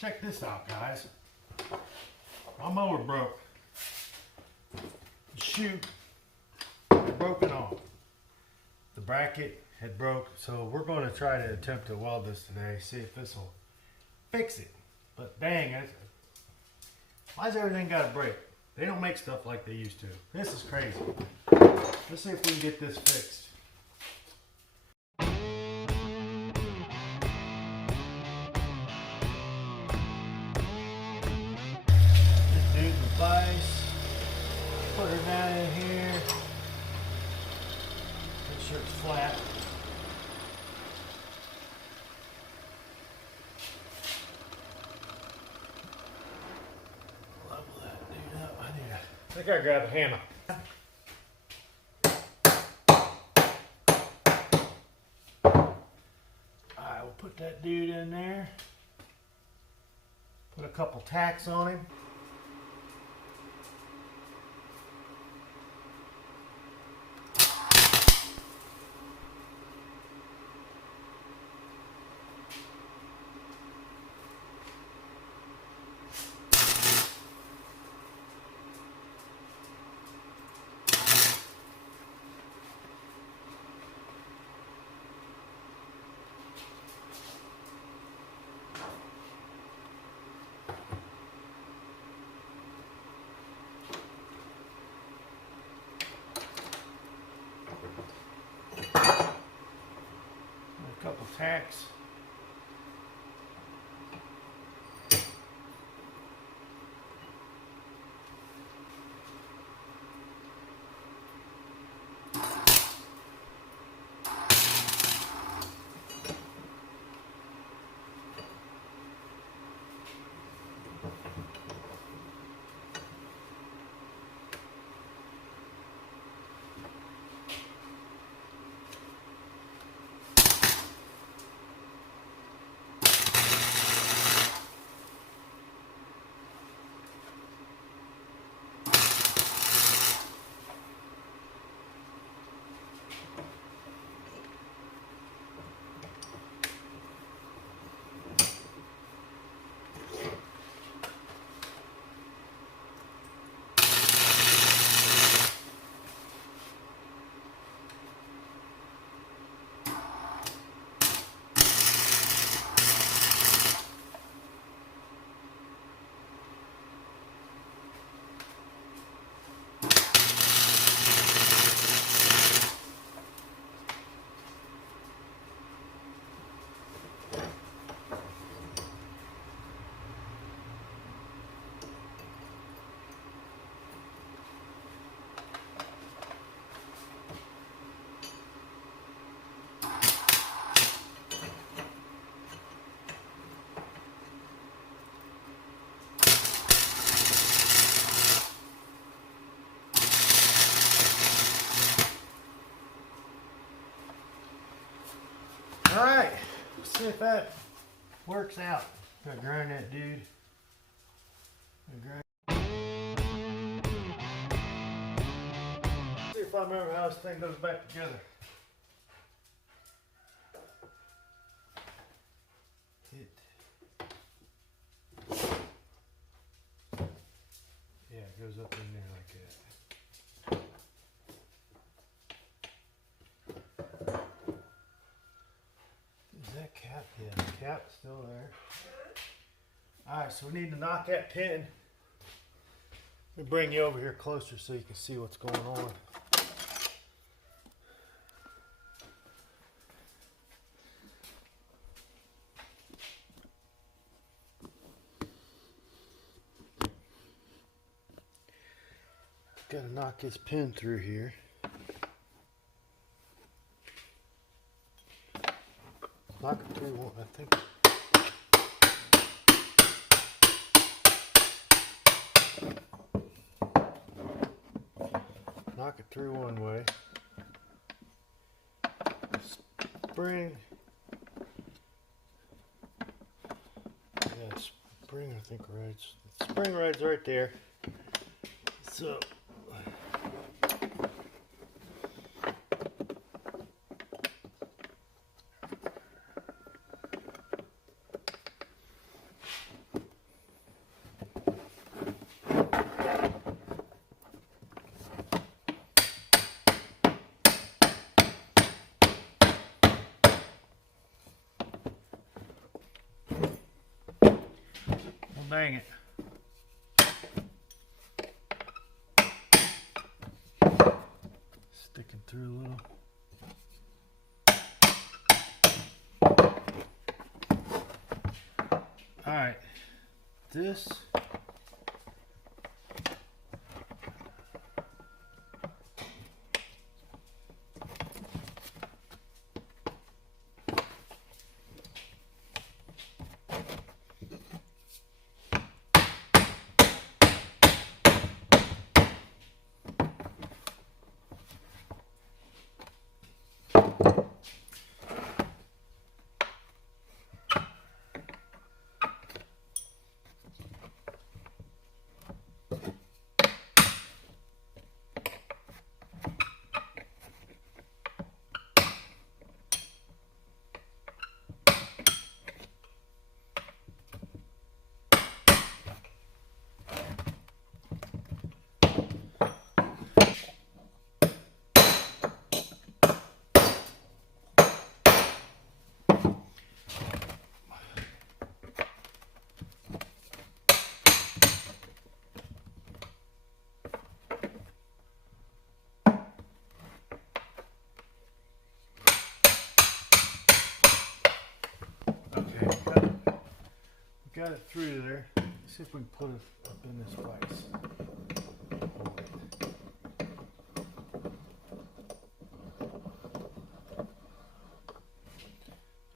Check this out, guys. My mower broke. The shoe had broken off. The bracket had broke, so we're going to try to attempt to weld this today, see if this will fix it. But dang, why's everything got to break? They don't make stuff like they used to. This is crazy. Let's see if we can get this fixed. This dude's advice. Put her down in here. Make sure it's flat. Level that dude up. I think I grabbed a hammer. Alright, we'll put that dude in there. Put a couple tacks on him. A couple tacks. Alright, let's see if that works out. Gotta grind that dude. See if I remember how this thing goes back together. Yeah, it goes up in there like that. Cap, yeah, the cap's still there. Alright, so we need to knock that pin. Let me bring you over here closer so you can see what's going on. Got to knock this pin through here. Knock it through one, I think. Knock it through one way. Spring. Yeah, spring, I think rides. Spring rides right there. So. dang it. Sticking through a little. Alright, this got it through there. Let's see if we can put it up in this vise. Hold it.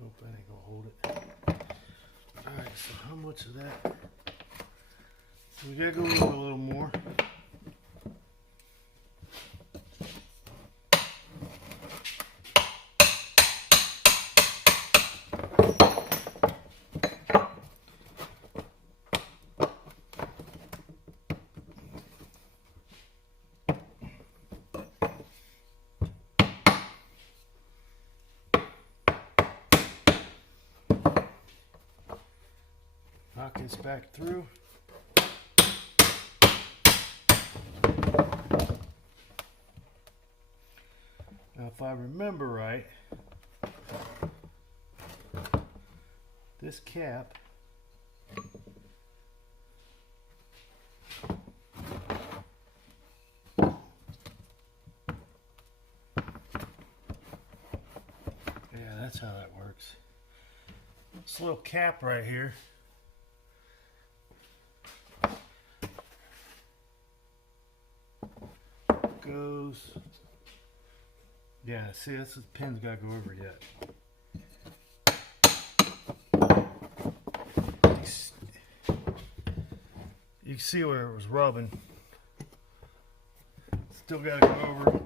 Nope, that ain't gonna hold it. Alright, so how much of that? We gotta go with a little more. Knock this back through. Now, if I remember right, this cap that's how that works. This little cap right here goes, yeah, see, this pin's got to go over yet. You can see where it was rubbing. Still got to go over.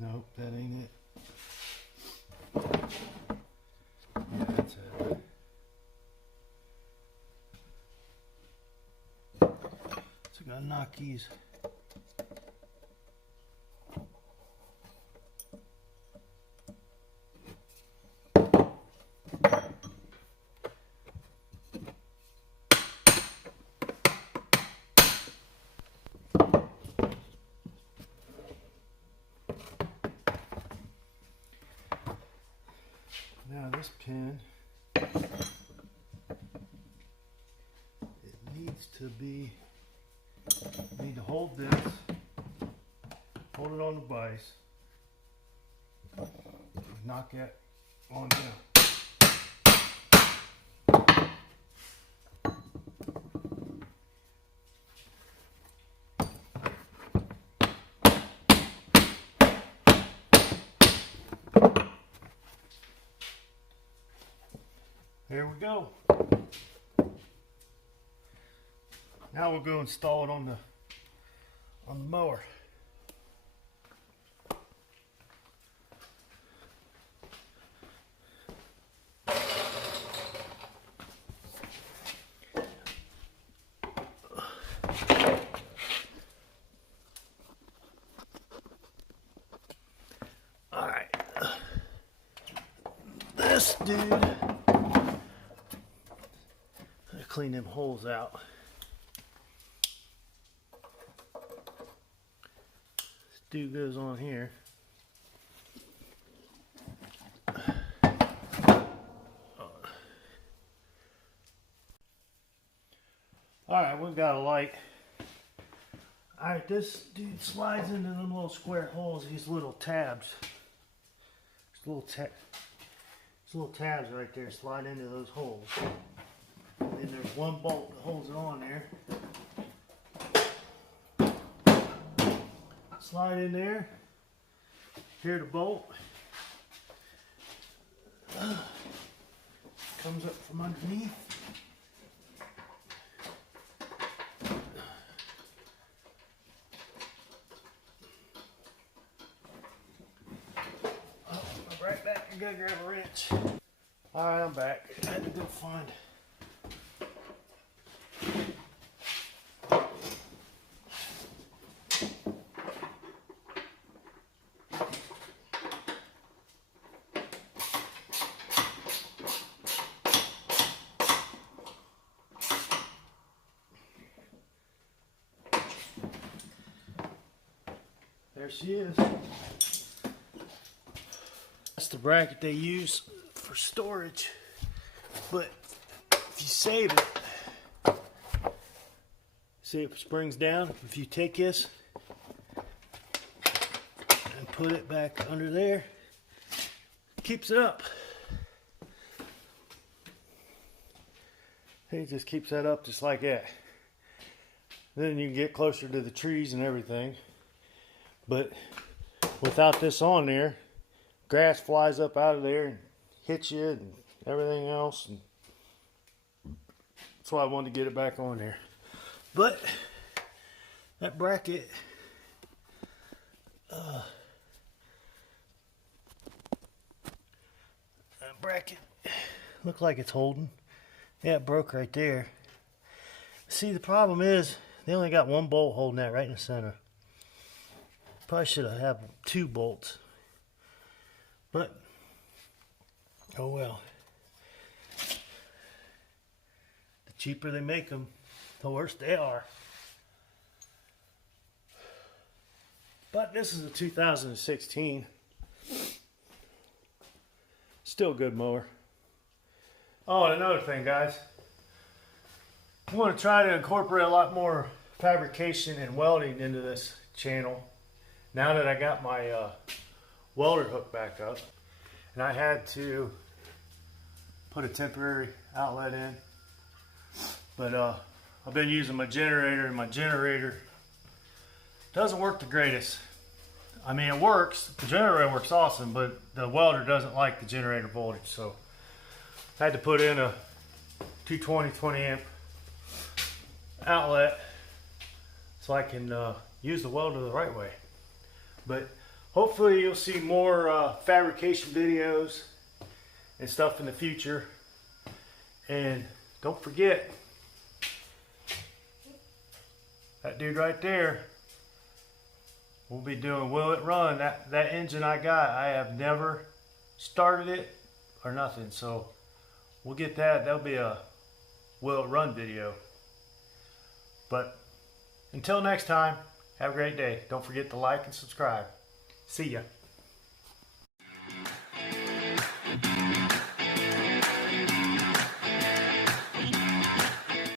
Nope, that ain't it. Yeah, that's it. So I gotta knock these. Now this pin, it needs to be, you need to hold this, hold it on the vise, knock that on down. There we go. Now we'll go install it on the mower. All right. This dude, clean them holes out. dude goes on here. Alright, we've got a light. Alright, this dude slides into them little square holes, these little tabs. There's little tabs right there, slide into those holes. And there's one bolt that holds it on there. Slide in there. Here the bolt. Comes up from underneath. Right back and go grab a wrench. Alright, I'm back. I had to go find. There she is. That's the bracket they use for storage, but if you save it, see if it springs down. If you take this and put it back under there, it keeps it up. It just keeps that up just like that. Then you can get closer to the trees and everything. But without this on there, grass flies up out of there and hits you and everything else. And that's why I wanted to get it back on there. But that bracket, looked like it's holding. Yeah, it broke right there. See, the problem is they only got one bolt holding that right in the center. Probably should have had 2 bolts. But, oh well. The cheaper they make them, the worse they are. But this is a 2016. Still a good mower. Oh, and another thing, guys. I want to try to incorporate a lot more fabrication and welding into this channel. Now that I got my welder hook back up, and I had to put a temporary outlet in, but I've been using my generator, and my generator doesn't work the greatest. I mean, it works, the generator works awesome, but the welder doesn't like the generator voltage, so I had to put in a 220 20 amp outlet so I can use the welder the right way. But hopefully you'll see more fabrication videos and stuff in the future. And don't forget, that dude right there, we'll be doing Will It Run. That engine I got, I have never started it or nothing. So we'll get that. That'll be a Will It Run video. But until next time, have a great day. Don't forget to like and subscribe. See ya.